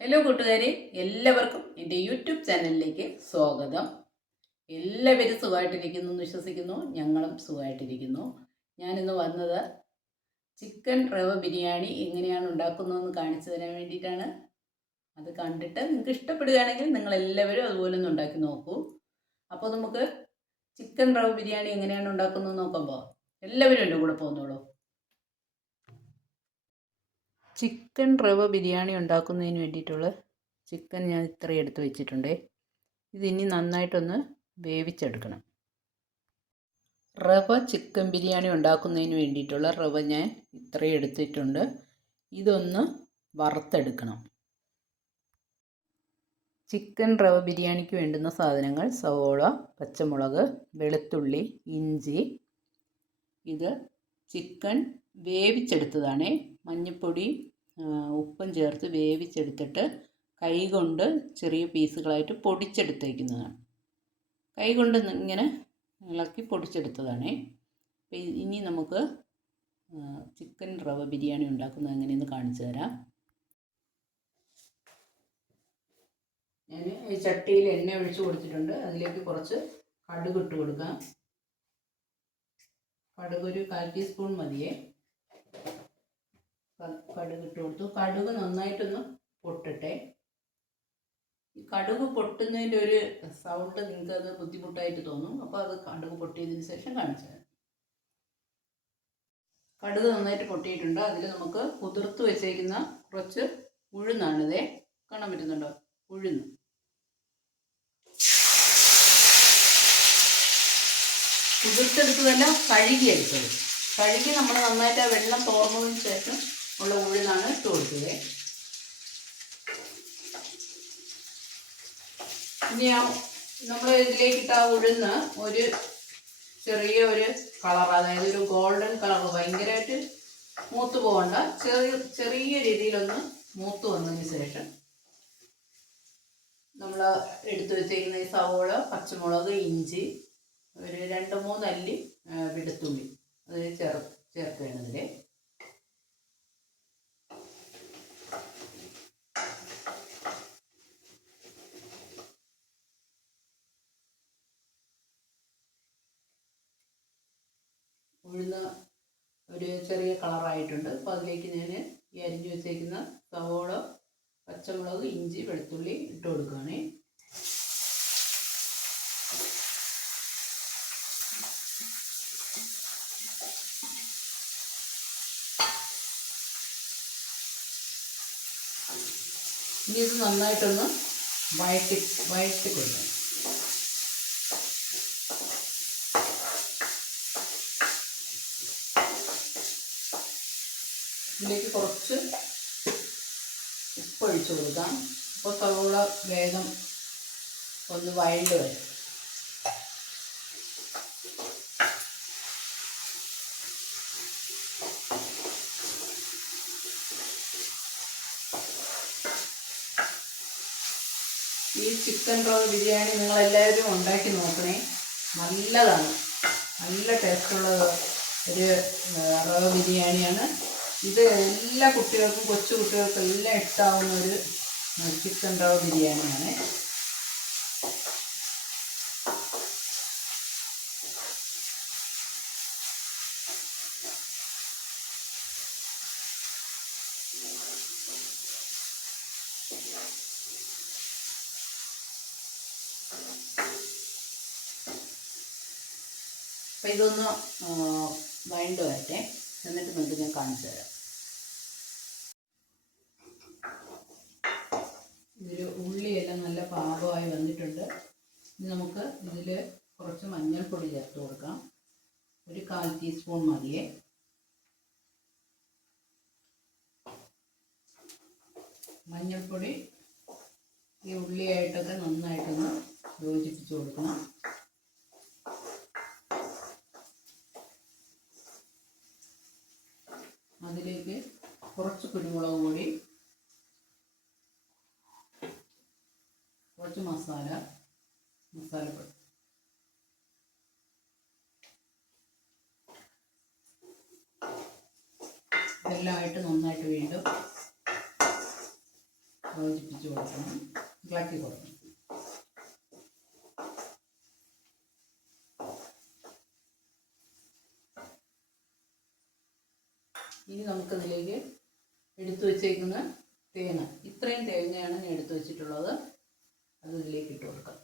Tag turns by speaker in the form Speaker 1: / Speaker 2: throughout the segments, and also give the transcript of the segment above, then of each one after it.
Speaker 1: Hello കൂട്ടുകാരെ. എല്ലാവർക്കും എന്റെ യൂട്യൂബ് ചാനലിലേക്ക് സ്വാഗതം. എല്ലാവരും സുഖമായിട്ടിരിക്കുന്നു എന്ന് വിശ്വസിക്കുന്നു. ഞങ്ങളും സുഖമായിട്ടിരിക്കുന്നു. ഞാനിന്ന് വന്നത് ചിക്കൻ റവ ബിരിയാണി എങ്ങനെയാണ് ഉണ്ടാക്കുന്നതെന്ന് കാണിച്ചു തരാൻ വേണ്ടിയിട്ടാണ്. അത് കണ്ടിട്ട് നിങ്ങൾക്ക് ഇഷ്ടപ്പെടുകയാണെങ്കിൽ നിങ്ങൾ എല്ലാവരും അതുപോലെ ഒന്ന് ഉണ്ടാക്കി നോക്കൂ. അപ്പോൾ നമുക്ക് ചിക്കൻ റവ ബിരിയാണി എങ്ങനെയാണ് ഉണ്ടാക്കുന്നതെന്ന് നോക്കുമ്പോൾ എല്ലാവരും എന്റെ കൂടെ പോകുന്നോളൂ. ചിക്കൻ റവ ബിരിയാണി ഉണ്ടാക്കുന്നതിന് വേണ്ടിയിട്ടുള്ള ചിക്കൻ ഞാൻ ഇത്രയും എടുത്ത് വെച്ചിട്ടുണ്ട്. ഇതിനി നന്നായിട്ടൊന്ന് വേവിച്ചെടുക്കണം. റവ ചിക്കൻ ബിരിയാണി ഉണ്ടാക്കുന്നതിന് വേണ്ടിയിട്ടുള്ള റവ ഞാൻ ഇത്രയും എടുത്തിട്ടുണ്ട്. ഇതൊന്ന് വറുത്തെടുക്കണം. ചിക്കൻ റവ ബിരിയാണിക്ക് വേണ്ടുന്ന സാധനങ്ങൾ സവോള പച്ചമുളക് വെളുത്തുള്ളി ഇഞ്ചി. ഇത് ചിക്കൻ വേവിച്ചെടുത്തതാണ്. മഞ്ഞൾപ്പൊടി ഉപ്പും ചേർത്ത് വേവിച്ചെടുത്തിട്ട് കൈ കൊണ്ട് ചെറിയ പീസുകളായിട്ട് പൊടിച്ചെടുത്തേക്കുന്നതാണ്. കൈ കൊണ്ട് ഇങ്ങനെ ഇളക്കി പൊടിച്ചെടുത്തതാണ്. ഇനി നമുക്ക് ചിക്കൻ റവ ബിരിയാണി ഉണ്ടാക്കുന്നത് എങ്ങനെയെന്ന് കാണിച്ചു തരാം. ഞാൻ ഈ ചട്ടിയിൽ എണ്ണ ഒഴിച്ച് കൊടുത്തിട്ടുണ്ട്. അതിലേക്ക് കുറച്ച് കടുക് ഇട്ട് കൊടുക്കാം. കടുക് ഒരു കാൽ ടീസ്പൂൺ മതിയേ. കടുക് ഇട്ട് കൊടുത്തു. കടുക് നന്നായിട്ടൊന്ന് പൊട്ടട്ടെ. ഈ കടുക് പൊട്ടുന്നതിന്റെ ഒരു സൗണ്ട് നിങ്ങൾക്ക് അത് ബുദ്ധിമുട്ടായിട്ട് തോന്നും. അപ്പോൾ അത് കടുക് പൊട്ടിയതിന് ശേഷം കാണിച്ചു കടുക് നന്നായിട്ട് പൊട്ടിയിട്ടുണ്ട്. അതിൽ നമുക്ക് കുതിർത്ത് വെച്ചേക്കുന്ന കുറച്ച് ഉഴുന്നാണിതേ. കാണാൻ പറ്റുന്നുണ്ടോ? ഉഴുന്ന്. കുതിർത്തെടുത്തതല്ല കഴുകിയെടുത്തത്. കഴുകി നമ്മൾ നന്നായിട്ട് ആ വെള്ളം തോർന്നതിന് ശേഷം ഉള്ള ഉഴുന്നാണ് ഇട്ട് കൊടുത്തത്. ഇനി നമ്മൾ ഇതിലേക്ക് ഇട്ട ഉഴുന്ന് ഒരു ചെറിയ ഒരു കളർ അതായത് ഒരു ഗോൾഡൻ കളർ ഭയങ്കരമായിട്ട് മൂത്ത് പോകണ്ട. ചെറിയ ചെറിയ രീതിയിലൊന്ന് മൂത്ത് വന്നതിന് ശേഷം നമ്മൾ എടുത്തു വെച്ചേക്കുന്ന ഈ സവോള പച്ചമുളക് ഇഞ്ചി ഒരു രണ്ട് മൂന്നല്ലി വെളുത്തുള്ളി അത് ചേർ ചേർക്കുകയാണ് ഇതിൽ ഉഴുന്ന് ഒരു ചെറിയ കളറായിട്ടുണ്ട് അപ്പോൾ അതിലേക്ക് ഞാൻ ഈ അരിഞ്ഞു വെച്ചേക്കുന്ന സവോള പച്ചമുളക് ഇഞ്ചി വെളുത്തുള്ളി ഇട്ട് കൊടുക്കുകയാണ് ഇനി ഇത് നന്നായിട്ടൊന്ന് വഴറ്റി വഴറ്റി കൊടുക്കണം. ഇതിലേക്ക് കുറച്ച് ഉപ്പ് ഒഴിച്ചു കൊടുക്കാം. അപ്പോൾ സവോള വേഗം ഒന്ന് വഴണ്ട് വരും. ഈ ചിക്കൻ റോ ബിരിയാണി നിങ്ങൾ എല്ലാവരും ഉണ്ടാക്കി നോക്കണേ. നല്ലതാണ്. നല്ല ടേസ്റ്റുള്ള ഒരു റവ ബിരിയാണിയാണ്. ഇത് എല്ലാ കുട്ടികൾക്കും കൊച്ചു കുട്ടികൾക്കും എല്ലാം ഇഷ്ടാവുന്ന ഒരു ചിക്കൻ റവ ബിരിയാണിയാണ്. അപ്പം ഇതൊന്ന് വഴണ്ട് വരട്ടെ. എന്നിട്ട് നിങ്ങൾക്ക് ഞാൻ കാണിച്ചു തരാം. ഇതിൽ ഉള്ളിയെല്ലാം നല്ല പാകമായി വന്നിട്ടുണ്ട്. നമുക്ക് ഇതിൽ കുറച്ച് മഞ്ഞൾപ്പൊടി ചേർത്ത് കൊടുക്കാം. ഒരു കാൽ ടീസ്പൂൺ മതിയേ മഞ്ഞൾപ്പൊടി ഈ ഉള്ളിയായിട്ടൊക്കെ നന്നായിട്ടൊന്ന് യോജിപ്പിച്ച് കൊടുക്കണം. അതിലേക്ക് കുറച്ച് കുരുമുളക് പൊടി കുറച്ച് മസാല മസാലപ്പൊടി. ഇതെല്ലാമായിട്ട് നന്നായിട്ട് വീണ്ടും യോജിപ്പിച്ച് കൊടുക്കണം. ഇളക്കി കൊടുക്കണം ഇനി നമുക്കതിലേക്ക് എടുത്തു വെച്ചേക്കുന്ന തേങ്ങ. ഇത്രയും തേങ്ങയാണ് ഞാൻ എടുത്തു വെച്ചിട്ടുള്ളത്. അത് ഇതിലേക്ക് ഇട്ട് കൊടുക്കാം.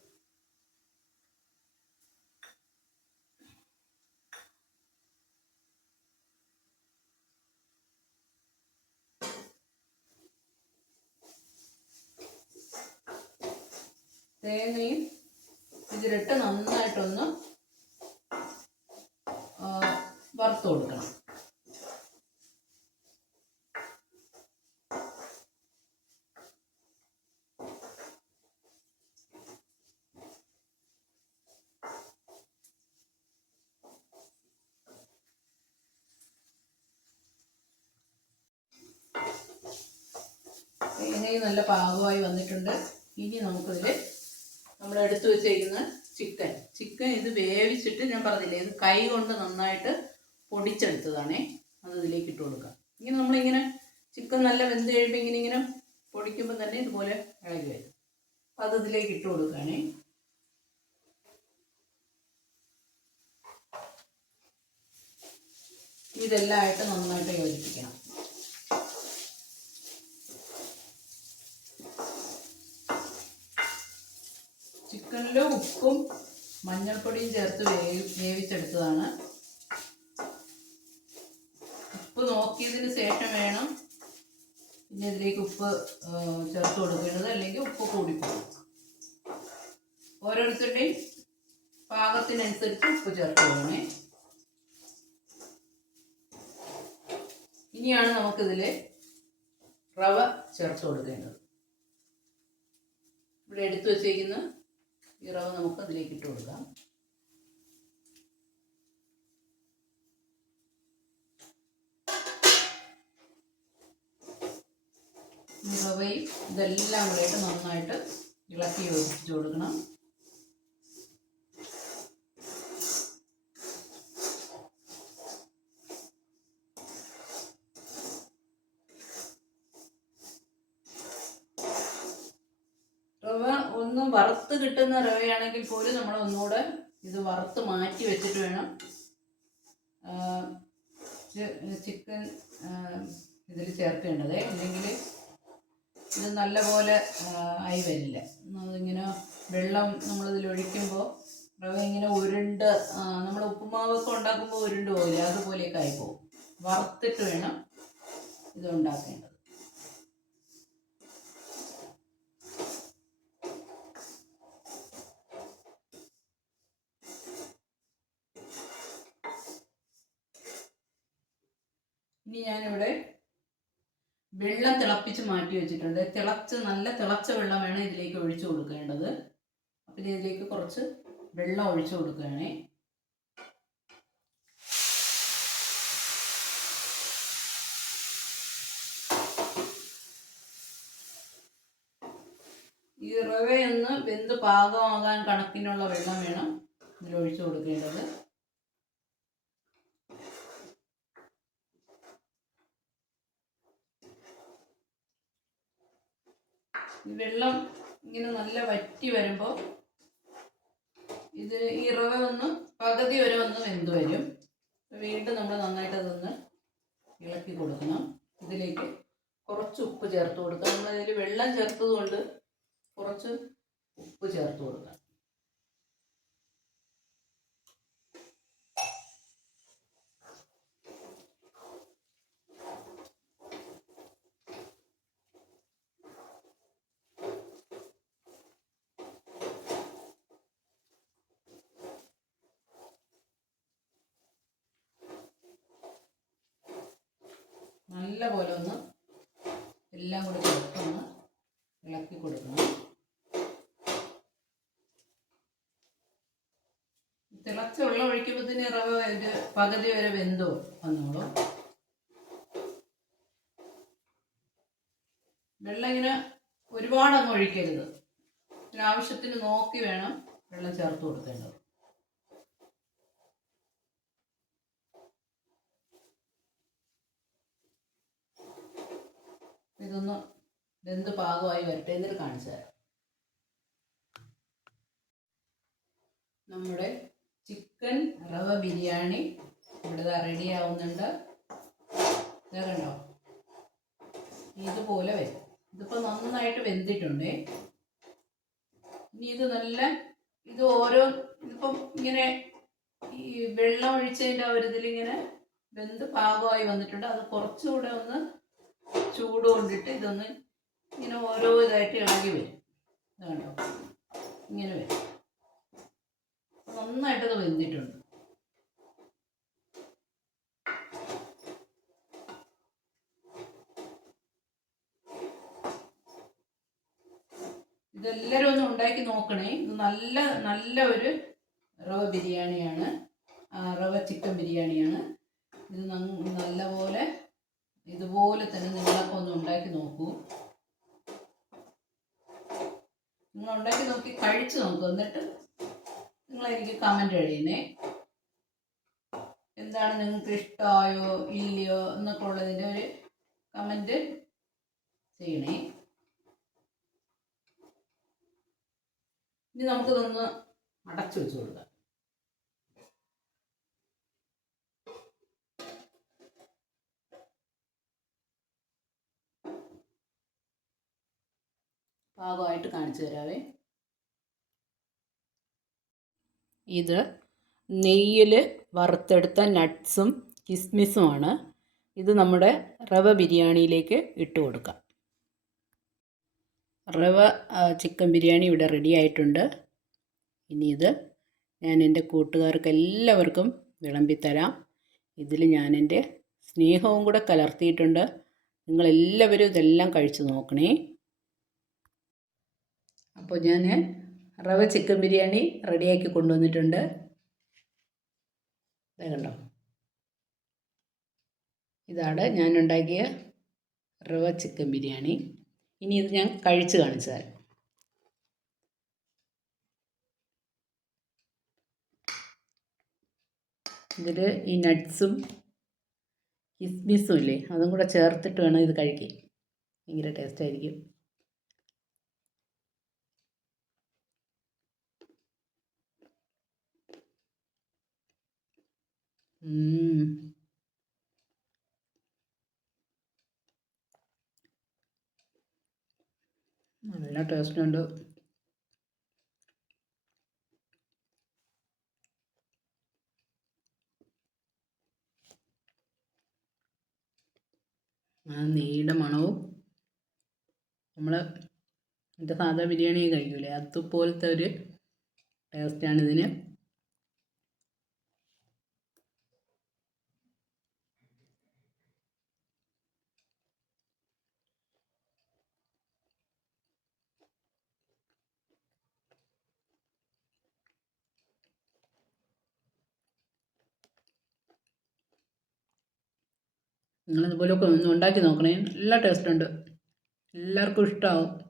Speaker 1: തേങ്ങയും ഇതിലിട്ട് നന്നായിട്ടൊന്ന് ആ, വറുത്ത് കൊടുക്കണം തേങ്ങയും നല്ല പാകമായി വന്നിട്ടുണ്ട്. ഇനി നമുക്കിതിൽ നമ്മൾ എടുത്തു വെച്ചേക്കുന്ന ചിക്കൻ. ചിക്കൻ ഇത് വേവിച്ചിട്ട് ഞാൻ പറഞ്ഞില്ലേ ഇത് കൈ കൊണ്ട് നന്നായിട്ട് പൊടിച്ചെടുത്തതാണേ. അത് ഇതിലേക്ക് ഇട്ട് കൊടുക്കാം ഇനി നമ്മളിങ്ങനെ ചിക്കൻ നല്ല വെന്ത് കഴിയുമ്പോൾ ഇങ്ങനെ ഇങ്ങനെ പൊടിക്കുമ്പോൾ തന്നെ ഇതുപോലെ ഇളകി വരും. അപ്പം അത് ഇതിലേക്ക് ഇട്ട് കൊടുക്കുകയാണേ. ഇതെല്ലാം ആയിട്ട് നന്നായിട്ട് യോജിപ്പിക്കണം. ചിക്കനിൽ ഉപ്പും മഞ്ഞൾപ്പൊടിയും ചേർത്ത് വേവി വേവിച്ചെടുത്തതാണ്. ഉപ്പ് നോക്കിയതിന് ശേഷം വേണം പിന്നെ ഇതിലേക്ക് ഉപ്പ് ചേർത്ത് കൊടുക്കേണ്ടത് അല്ലെങ്കിൽ ഉപ്പ് കൂടിപ്പോകും. ഓരോരുത്തരുടെയും പാകത്തിനനുസരിച്ച് ഉപ്പ് ചേർത്ത് കൊടുക്കണേ. ഇനിയാണ് നമുക്കിതിൽ റവ ചേർത്ത് കൊടുക്കേണ്ടത്. ഇവിടെ എടുത്തു വച്ചേക്കുന്ന ഈ റവ നമുക്ക് അതിലേക്ക് ഇട്ട് കൊടുക്കാം. റവയും ഇതെല്ലാം കൂടെയായിട്ട് നന്നായിട്ട് ഇളക്കി യോജിപ്പിച്ച് കൊടുക്കണം റവ ഒന്നും കിട്ടുന്ന റവയാണെങ്കിൽ പോലും നമ്മൾ ഒന്നുകൂടെ ഇത് വറുത്ത് മാറ്റി വെച്ചിട്ട് വേണം. ചിക്കൻ ഇതിൽ ചേർക്കേണ്ടത്. അല്ലെങ്കിൽ ഇത് നല്ലപോലെ ആയി വരില്ല. അതിങ്ങനെ വെള്ളം നമ്മളിതിൽ ഒഴിക്കുമ്പോൾ റവ ഇങ്ങനെ ഉരുണ്ട് നമ്മൾ ഉപ്പുമാവൊക്കെ ഉണ്ടാക്കുമ്പോൾ ഉരുണ്ട് പോകില്ല അതുപോലെയൊക്കെ ആയിപ്പോവും വറുത്തിട്ട് വേണം ഇത് ഉണ്ടാക്കേണ്ടത്. ഇനി ഞാനിവിടെ വെള്ളം തിളപ്പിച്ച് മാറ്റി വെച്ചിട്ടുണ്ട്. തിളച്ച് നല്ല തിളച്ച വെള്ളം വേണം ഇതിലേക്ക് ഒഴിച്ചു കൊടുക്കേണ്ടത്. അപ്പം ഇതിലേക്ക് കുറച്ച് വെള്ളം ഒഴിച്ചു കൊടുക്കുകയാണേ. ഈ റവയൊന്ന് വെന്ത് പാകമാകാൻ കണക്കിനുള്ള വെള്ളം വേണം ഇതിൽ ഒഴിച്ചു കൊടുക്കേണ്ടത്. വെള്ളം ഇങ്ങനെ നല്ല വറ്റി വരുമ്പോൾ ഇത് ഈ റവ ഒന്ന് പകുതി വരെ ഒന്ന് വെന്ത് വരും. വീണ്ടും നമ്മൾ നന്നായിട്ട് അതൊന്ന് ഇളക്കി കൊടുക്കണം. ഇതിലേക്ക് കുറച്ച് ഉപ്പ് ചേർത്ത് കൊടുക്കാം നമ്മൾ വെള്ളം ചേർത്തത് കുറച്ച് ഉപ്പ് ചേർത്ത് കൊടുക്കാം നല്ല പോലെ ഒന്ന് എല്ലാം കൂടി ചേർത്തൊന്ന് ഇളക്കി കൊടുക്കണം. തിളച്ച വെള്ളം ഒഴിക്കുമ്പോഴത്തേന് റവ ഒരു പകുതി വരെ വെന്തോ വന്നോളൂ. വെള്ളം ഇങ്ങനെ ഒരുപാട് അങ്ങ് ഒഴിക്കരുത്. ആവശ്യത്തിന് നോക്കി വേണം വെള്ളം ചേർത്ത് കൊടുക്കേണ്ടത്. ഇതൊന്ന് ഇതെന്ത് പാകമായി വരട്ടെ എന്നിട്ട് കാണിച്ചു തരാം. നമ്മുടെ ചിക്കൻ റവ ബിരിയാണി ഇവിടെ റെഡി ആവുന്നുണ്ട്. കണ്ടോ? ഇതുപോലെ വരും. ഇതിപ്പോൾ നന്നായിട്ട് വെന്തിട്ടുണ്ട്. ഇനി ഇത് നല്ല ഇത് ഓരോ ഇതിപ്പം ഇങ്ങനെ ഈ വെള്ളം ഒഴിച്ചതിന്റെ ഒരു ഇതിലിങ്ങനെ വെന്ത് പാകമായി വന്നിട്ടുണ്ട്. അത് കുറച്ചുകൂടെ ഒന്ന് ചൂട് കൊണ്ടിട്ട് ഇതൊന്ന് ഇങ്ങനെ ഓരോ ഇതായിട്ട് ഇളകി വരും. ഇത് കണ്ടോ? ഇങ്ങനെ വരും. നന്നായിട്ടത് വെന്തിട്ടുണ്ട്. ഇതെല്ലാവരും ഒന്ന് ഉണ്ടാക്കി നോക്കണേ. ഇത് നല്ല നല്ല ഒരു റവ ബിരിയാണിയാണ്. റവ ചിക്കൻ ബിരിയാണിയാണ്. ഇത് നല്ല നല്ലപോലെ ഇതുപോലെ തന്നെ നിങ്ങളൊക്കെ ഒന്ന് ഉണ്ടാക്കി നോക്കൂ. നിങ്ങൾ ഉണ്ടാക്കി നോക്കി കഴിച്ചു നോക്കൂ. എന്നിട്ട് നിങ്ങൾ എനിക്ക് കമന്റ് എഴുതിയേ. എന്താണ് നിങ്ങൾക്ക് ഇഷ്ടമായോ ഇല്ലയോ എന്നൊക്കെ ഉള്ളതിന്റെ ഒരു കമന്റ് ചെയ്യണേ. ഇനി നമുക്കിതൊന്ന് അടച്ചു വെച്ച് കൊടുക്കാം. പാകമായിട്ട് കാണിച്ചു തരാവേ. ഇത് നെയ്യിൽ വറുത്തെടുത്ത നട്ട്സും കിസ്മിസുമാണ്. ഇത് നമ്മുടെ റവ ബിരിയാണിയിലേക്ക് ഇട്ട് കൊടുക്കാം. റവ ചിക്കൻ ബിരിയാണി ഇവിടെ റെഡി ആയിട്ടുണ്ട്. ഇനി ഇത് ഞാൻ എന്റെ കൂട്ടുകാർക്ക് എല്ലാവർക്കും വിളമ്പിത്തരാം ഇതിൽ ഞാൻ എന്റെ സ്നേഹവും കൂടെ കലർത്തിയിട്ടുണ്ട്. നിങ്ങളെല്ലാവരും ഇതെല്ലാം കഴിച്ചു നോക്കണേ. അപ്പോൾ ഞാൻ റവ ചിക്കൻ ബിരിയാണി റെഡിയാക്കി കൊണ്ടുവന്നിട്ടുണ്ട്. ദേ കണ്ടോ? ഇതാണ് ഞാൻ ഉണ്ടാക്കിയ റവ ചിക്കൻ ബിരിയാണി. ഇനി ഇത് ഞാൻ കഴിച്ച് കാണിച്ചു തരാം. ഇതിൽ ഈ നട്ട്സും കിസ്മിസും ഇല്ലേ അതും കൂടെ ചേർത്തിട്ട് വേണം ഇത് കഴിക്കാൻ. ഭയങ്കര ടേസ്റ്റ് നല്ല ടേസ്റ്റ് ഉണ്ട്. ആ നെയ്യുടെ മണവും നമ്മൾ മറ്റേ സാധാ ബിരിയാണി കഴിക്കൂലേ? അതുപോലത്തെ ഒരു ടേസ്റ്റാണ് ഇതിന്. നിങ്ങളിതുപോലൊക്കെ ഒന്ന് ഉണ്ടാക്കി നോക്കണേ. നല്ല ടേസ്റ്റ് ഉണ്ട്. എല്ലാവർക്കും ഇഷ്ടമാവും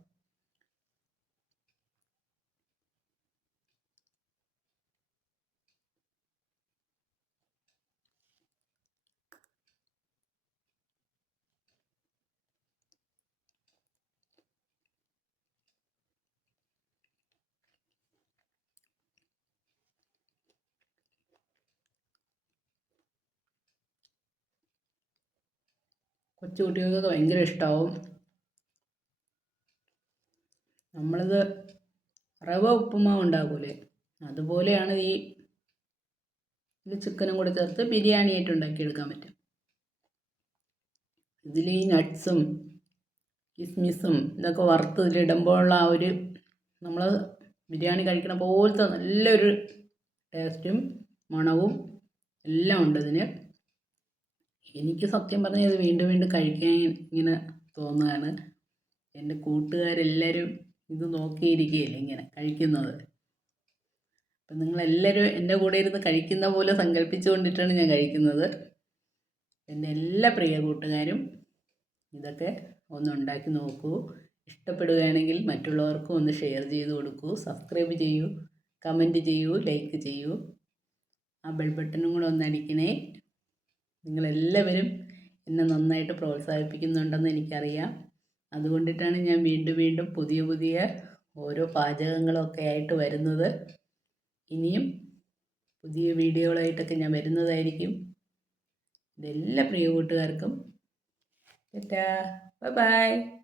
Speaker 1: കൊച്ചു കുട്ടികൾക്കൊക്കെ ഭയങ്കര ഇഷ്ടമാവും നമ്മളിത് റവ ഉപ്പുമാവ് ഉണ്ടാക്കൂലേ? അതുപോലെയാണ് ഈ ഇത് ചിക്കനും കൂടി ചേർത്ത് ബിരിയാണി ആയിട്ട് ഉണ്ടാക്കിയെടുക്കാൻ പറ്റും. ഇതിൽ ഈ നട്ട്സും കിസ്മിസും ഇതൊക്കെ വറുത്ത് ഇതിലിടുമ്പോഴുള്ള ആ ഒരു നമ്മൾ ബിരിയാണി കഴിക്കണ പോലത്തെ നല്ലൊരു ടേസ്റ്റും മണവും എല്ലാം ഉണ്ട് ഇതിന്. എനിക്ക് സത്യം പറഞ്ഞാൽ ഇത് വീണ്ടും വീണ്ടും കഴിക്കാൻ ഇങ്ങനെ തോന്നുകയാണ് എന്റെ കൂട്ടുകാരെല്ലാവരും ഇത് നോക്കിയിരിക്കുകയല്ലേ ഇങ്ങനെ കഴിക്കുന്നത്. അപ്പം നിങ്ങളെല്ലാവരും എന്റെ കൂടെ ഇരുന്ന് കഴിക്കുന്ന പോലെ സങ്കല്പിച്ചു കൊണ്ടിട്ടാണ് ഞാൻ കഴിക്കുന്നത്. എന്റെ എല്ലാ പ്രിയ കൂട്ടുകാരും ഇതൊക്കെ ഒന്ന് ഉണ്ടാക്കി നോക്കൂ. ഇഷ്ടപ്പെടുകയാണെങ്കിൽ മറ്റുള്ളവർക്കും ഒന്ന് ഷെയർ ചെയ്ത് കൊടുക്കൂ. സബ്സ്ക്രൈബ് ചെയ്യൂ കമന്റ് ചെയ്യൂ ലൈക്ക് ചെയ്യൂ. ആ ബെൽ ബട്ടണും കൂടെ ഒന്ന് അടിക്കണേ. നിങ്ങളെല്ലാവരും എന്നെ നന്നായിട്ട് പ്രോത്സാഹിപ്പിക്കുന്നുണ്ടെന്ന് എനിക്കറിയാം. അതുകൊണ്ടിട്ടാണ് ഞാൻ വീണ്ടും വീണ്ടും പുതിയ പുതിയ ഓരോ പാചകങ്ങളൊക്കെ ആയിട്ട് വരുന്നത്. ഇനിയും പുതിയ വീഡിയോകളായിട്ടൊക്കെ ഞാൻ വരുന്നതായിരിക്കും. ഇതെല്ലാ പ്രിയ കൂട്ടുകാർക്കും. Bye bye.